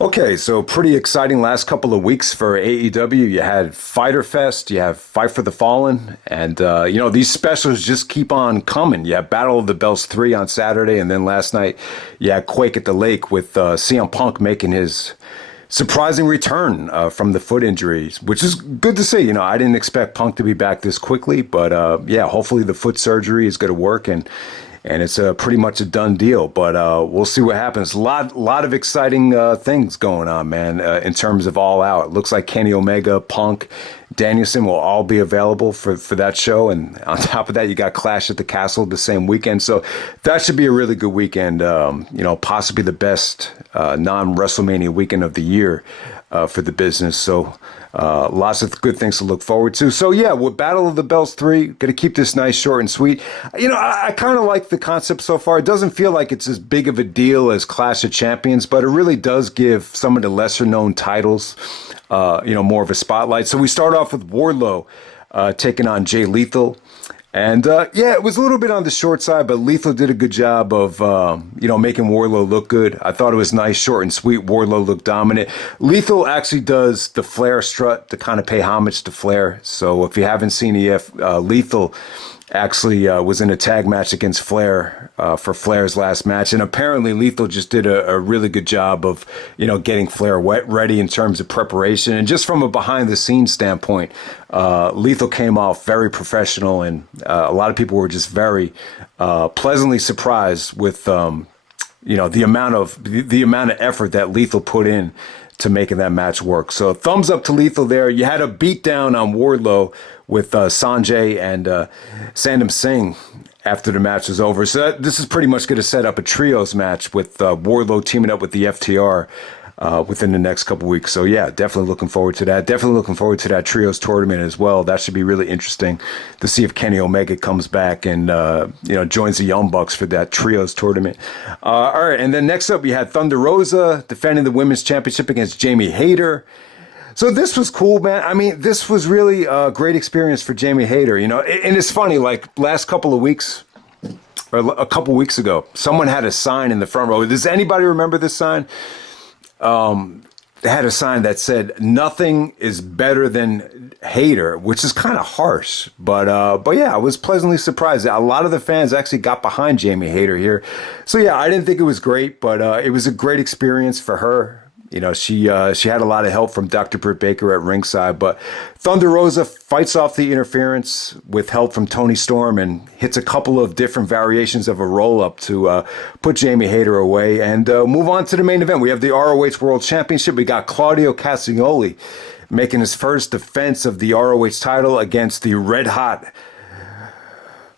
Okay, so pretty exciting last couple of weeks for AEW. You had Fighter Fest, you have Fight for the Fallen, and these specials just keep on coming. You have Battle of the Bells 3 on Saturday, and then last night you had Quake at the Lake with CM Punk making his surprising return from the foot injuries, which is good to see. I didn't expect Punk to be back this quickly, but hopefully the foot surgery is going to work and it's pretty much a done deal. But we'll see what happens. Lot of exciting things going on, man, in terms of All Out. It looks like Kenny Omega, Punk, Danielson will all be available for that show. And on top of that, you got Clash at the Castle the same weekend. So that should be a really good weekend, possibly the best non-WrestleMania weekend of the year for the business. So lots of good things to look forward to. So yeah, with Battle of the Bells 3, going to keep this nice, short, and sweet. I kind of like the concept so far. It doesn't feel like it's as big of a deal as Clash of Champions, but it really does give some of the lesser known titles, more of a spotlight. So we start off with Wardlow taking on Jay Lethal. And it was a little bit on the short side, but Lethal did a good job of, making Wardlow look good. I thought it was nice, short and sweet. Wardlow looked dominant. Lethal actually does the Flair strut to kind of pay homage to Flair. So if you haven't seen it yet, Lethal actually was in a tag match against Flair for Flair's last match. And apparently Lethal just did a really good job of, getting Flair ready in terms of preparation. And just from a behind the scenes standpoint, Lethal came off very professional, and a lot of people were just very pleasantly surprised with, the amount of effort that Lethal put in to making that match work. So thumbs up to Lethal there. You had a beatdown on Wardlow with Sanjay and Sandam Singh after the match was over. So this is pretty much going to set up a trios match with Wardlow teaming up with the FTR within the next couple weeks. So yeah, definitely looking forward to that. Definitely looking forward to that trios tournament as well. That should be really interesting to see if Kenny Omega comes back and joins the Young Bucks for that trios tournament. All right, and then next up we had Thunder Rosa defending the women's championship against Jamie Hayter. So this was cool, man. I mean, this was really a great experience for Jamie Hayter, and it's funny, like last couple of weeks, or a couple weeks ago, someone had a sign in the front row. Does anybody remember this sign? They had a sign that said, "Nothing is better than Hayter," which is kind of harsh, but yeah, I was pleasantly surprised. A lot of the fans actually got behind Jamie Hayter here. So yeah, I didn't think it was great, but it was a great experience for her. She had a lot of help from Dr. Britt Baker at ringside, but Thunder Rosa fights off the interference with help from Tony Storm and hits a couple of different variations of a roll-up to put Jamie Hayter away and move on to the main event. We have the ROH World Championship. We got Claudio Castagnoli making his first defense of the ROH title against the red-hot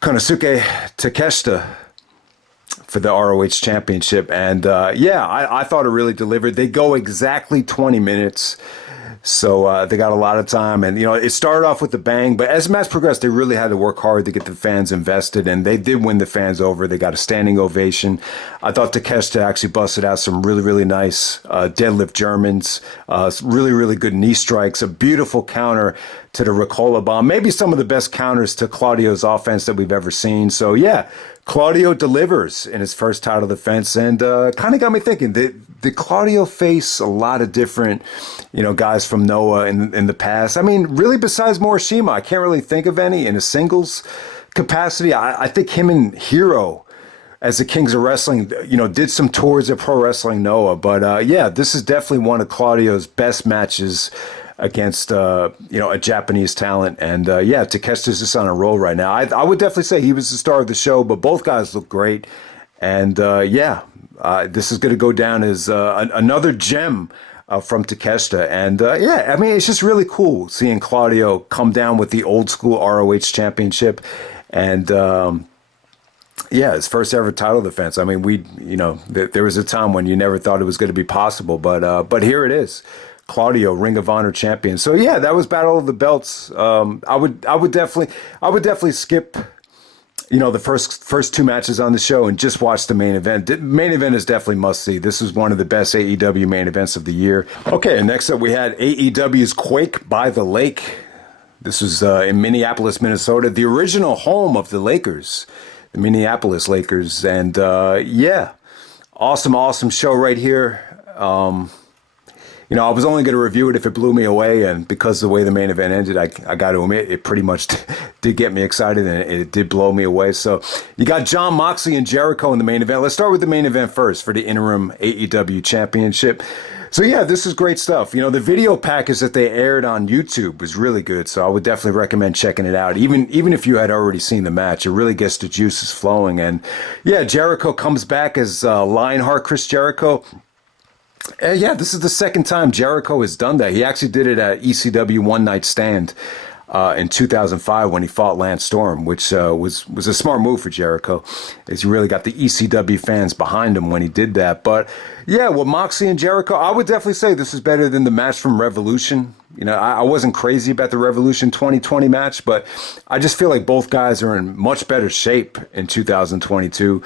Konosuke Takeshita for the ROH Championship. And I thought it really delivered. They go exactly 20 minutes. So they got a lot of time. And, it started off with a bang. But as the match progressed, they really had to work hard to get the fans invested. And they did win the fans over. They got a standing ovation. I thought Takeshita actually busted out some really, really nice deadlift Germans. Really, really good knee strikes. A beautiful counter to the Ricola Bomb. Maybe some of the best counters to Claudio's offense that we've ever seen. So, yeah. Claudio delivers in his first title defense, and kind of got me thinking, did Claudio face a lot of different, guys from Noah in the past? I mean, really, besides Morishima, I can't really think of any in a singles capacity. I think him and Hero as the Kings of Wrestling, did some tours of Pro Wrestling Noah. But this is definitely one of Claudio's best matches against, a Japanese talent. And Takeshita's just on a roll right now. I would definitely say he was the star of the show, but both guys look great. And this is going to go down as another gem from Takeshita. And it's just really cool seeing Claudio come down with the old school ROH championship. And his first ever title defense. I mean, there was a time when you never thought it was going to be possible, but here it is. Claudio, Ring of Honor champion. So yeah, that was Battle of the Belts. I would definitely skip, the first two matches on the show and just watch the main event. The main event is definitely must see. This is one of the best AEW main events of the year. Okay, and next up we had AEW's Quake by the Lake. This was in Minneapolis, Minnesota, the original home of the Lakers, the Minneapolis Lakers, and awesome show right here. I was only going to review it if it blew me away, and because of the way the main event ended, I got to admit, it pretty much did get me excited, and it did blow me away. So you got Jon Moxley and Jericho in the main event. Let's start with the main event first for the interim AEW championship. So yeah, this is great stuff. The video package that they aired on YouTube was really good, so I would definitely recommend checking it out. Even if you had already seen the match, it really gets the juices flowing. And yeah, Jericho comes back as Lionheart, Chris Jericho. And yeah, this is the second time Jericho has done that. He actually did it at ECW One Night Stand in 2005 when he fought Lance Storm, which was a smart move for Jericho, as he really got the ECW fans behind him when he did that. But yeah, with Moxley and Jericho, I would definitely say this is better than the match from Revolution. I wasn't crazy about the Revolution 2020 match, but I just feel like both guys are in much better shape in 2022.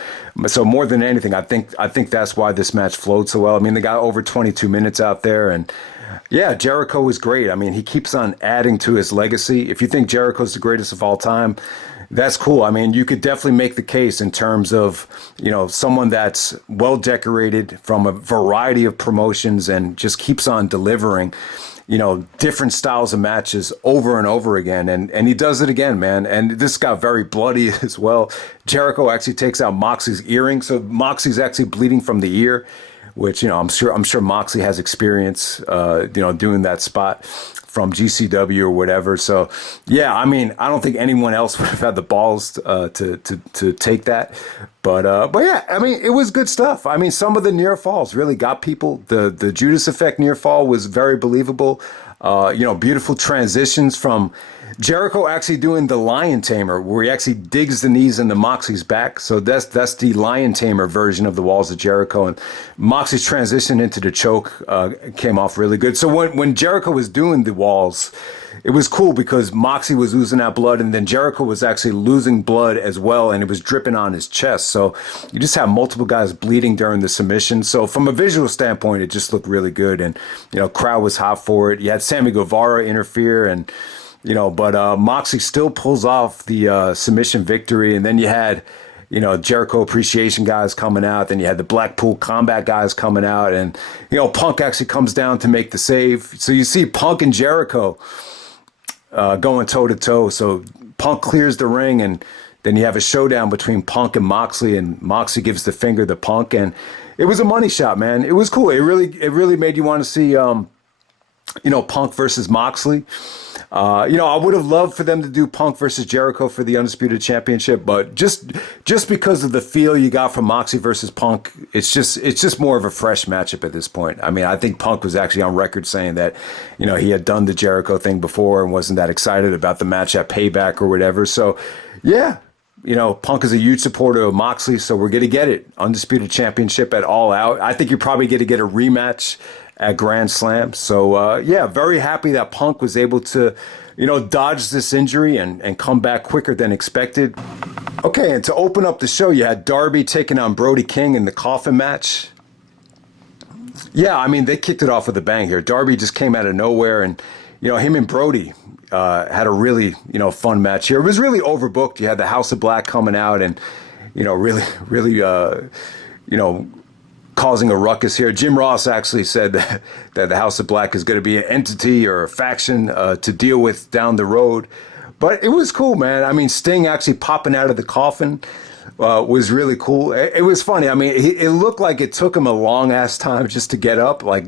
So more than anything, I think that's why this match flowed so well. I mean, they got over 22 minutes out there, and yeah, Jericho was great. I mean, he keeps on adding to his legacy. If you think Jericho's the greatest of all time, that's cool. I mean, you could definitely make the case in terms of, someone that's well decorated from a variety of promotions and just keeps on delivering, different styles of matches over and over again. And he does it again, man. And this got very bloody as well. Jericho actually takes out Moxley's earring. So Moxley's actually bleeding from the ear, which, I'm sure Moxley has experience, doing that spot from GCW or whatever. So yeah, I mean, I don't think anyone else would have had the balls to take that. But yeah, I mean, it was good stuff. I mean, some of the near falls really got people. The Judas Effect near fall was very believable. Beautiful transitions from Jericho actually doing the Lion Tamer, where he actually digs the knees into Moxley's back. So that's the Lion Tamer version of the Walls of Jericho. And Moxley's transition into the choke came off really good. So when Jericho was doing the Walls, it was cool because Moxley was losing that blood, and then Jericho was actually losing blood as well, and it was dripping on his chest. So you just have multiple guys bleeding during the submission. So from a visual standpoint, it just looked really good, and crowd was hot for it. You had Sammy Guevara interfere, and but Moxley still pulls off the submission victory, and then you had Jericho Appreciation guys coming out. Then you had the Blackpool Combat guys coming out, and Punk actually comes down to make the save. So you see Punk and Jericho going toe to toe. So Punk clears the ring, and then you have a showdown between Punk and Moxley gives the finger to Punk, and it was a money shot, man. It was cool. It really made you want to see Punk versus Moxley. I would have loved for them to do Punk versus Jericho for the Undisputed Championship, but just because of the feel you got from Moxley versus Punk, it's just more of a fresh matchup at this point. I mean, I think Punk was actually on record saying that, he had done the Jericho thing before and wasn't that excited about the match at Payback or whatever. So, yeah. Punk is a huge supporter of Moxley, so we're going to get it. Undisputed Championship at All Out. I think you're probably going to get a rematch at Grand Slam. So, yeah, very happy that Punk was able to, dodge this injury and come back quicker than expected. Okay, and to open up the show, you had Darby taking on Brody King in the Coffin match. Yeah, I mean, they kicked it off with a bang here. Darby just came out of nowhere, and, him and Brody had a really, fun match here. It was really overbooked. You had the House of Black coming out and, really, causing a ruckus here. Jim Ross actually said that the House of Black is going to be an entity or a faction to deal with down the road. But it was cool, man. I mean, Sting actually popping out of the coffin was really cool. It was funny. I mean, it looked like it took him a long ass time just to get up. Like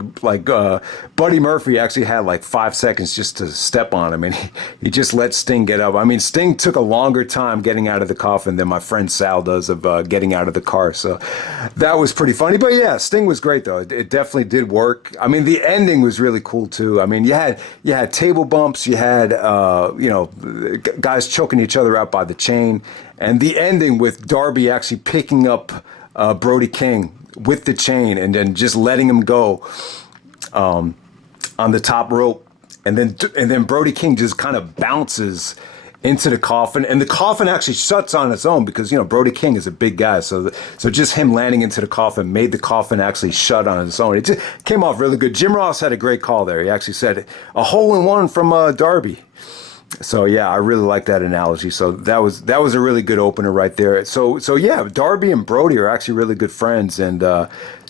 Buddy Murphy actually had like 5 seconds just to step on him, and he just let Sting get up. I mean, Sting took a longer time getting out of the coffin than my friend Sal does of getting out of the car. So that was pretty funny. But yeah, Sting was great though. It definitely did work. I mean, the ending was really cool too. I mean, you had table bumps. You had guys choking each other out by the chain. And the ending with Darby actually picking up Brody King with the chain and then just letting him go on the top rope. And then Brody King just kind of bounces into the coffin. And the coffin actually shuts on its own because, Brody King is a big guy. So just him landing into the coffin made the coffin actually shut on its own. It just came off really good. Jim Ross had a great call there. He actually said a hole in one from Darby. So yeah, I really like that analogy. So that was a really good opener right there. So yeah, Darby and Brody are actually really good friends, and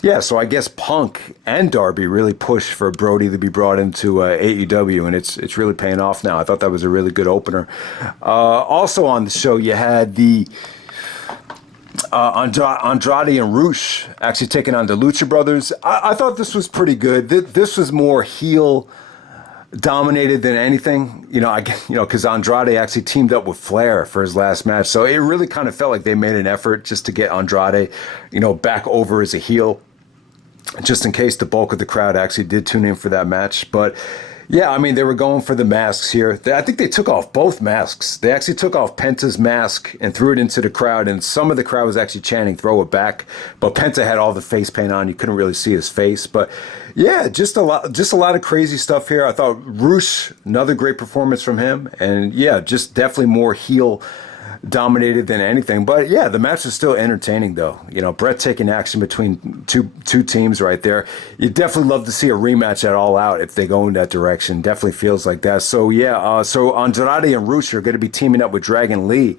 yeah, so I guess Punk and Darby really pushed for Brody to be brought into AEW, and it's really paying off now. I thought that was a really good opener. Also on the show, you had the Andrade and Roosh actually taking on the Lucha Brothers. I thought this was pretty good. This was more heel dominated than anything, because Andrade actually teamed up with Flair for his last match. So it really kind of felt like they made an effort just to get Andrade, back over as a heel, just in case the bulk of the crowd actually did tune in for that match. But yeah, I mean, they were going for the masks here. I think they took off both masks. They actually took off Penta's mask and threw it into the crowd, and some of the crowd was actually chanting, "Throw it back." But Penta had all the face paint on. You couldn't really see his face. But yeah, just a lot of crazy stuff here. I thought Roosh, another great performance from him. And yeah, just definitely more heel dominated than anything. But yeah, the match was still entertaining though. Breathtaking action between two teams right there. You definitely love to see a rematch at All Out if they go in that direction. Definitely feels like that. So yeah, so Andrade and Roosh are going to be teaming up with Dragon Lee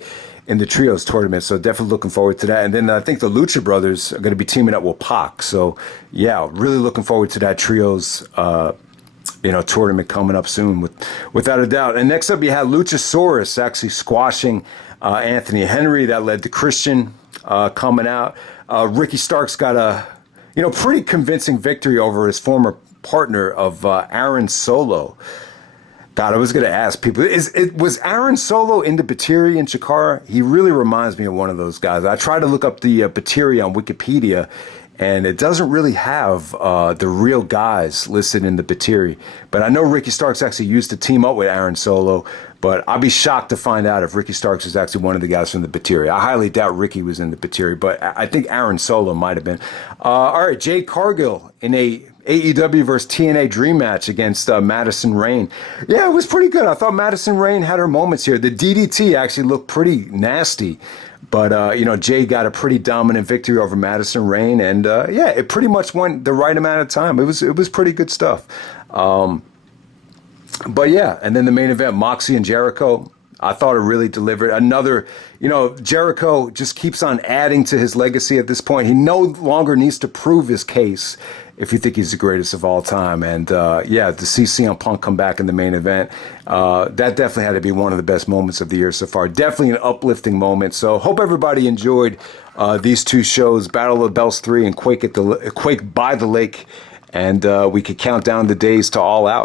in the trios tournament. So definitely looking forward to that. And then I think the Lucha Brothers are going to be teaming up with Pac. So yeah, really looking forward to that trios tournament coming up soon, without a doubt. And next up, you had Luchasaurus actually squashing Anthony Henry. That led to Christian coming out. Ricky Starks got a pretty convincing victory over his former partner of Aaron Solo. God, I was going to ask people, was Aaron Solo in the Batiri in Chikara? He really reminds me of one of those guys. I tried to look up the Batiri on Wikipedia, and it doesn't really have the real guys listed in the Batiri. But I know Ricky Starks actually used to team up with Aaron Solo, but I'd be shocked to find out if Ricky Starks is actually one of the guys from the Batiri. I highly doubt Ricky was in the Batiri, but I think Aaron Solo might have been. All right, Jade Cardgille in a AEW versus TNA Dream match against Madison Rayne. Yeah, it was pretty good. I thought Madison Rayne had her moments here. The DDT actually looked pretty nasty. But, Jay got a pretty dominant victory over Madison Rayne. And, yeah, it pretty much went the right amount of time. It was pretty good stuff. But, yeah, and then the main event, Moxley and Jericho, I thought it really delivered. Another, Jericho just keeps on adding to his legacy at this point. He no longer needs to prove his case if you think he's the greatest of all time. And, yeah, to see CM Punk come back in the main event, that definitely had to be one of the best moments of the year so far. Definitely an uplifting moment. So hope everybody enjoyed these two shows, Battle of the Bells 3 and Quake by the Lake. And we could count down the days to All Out.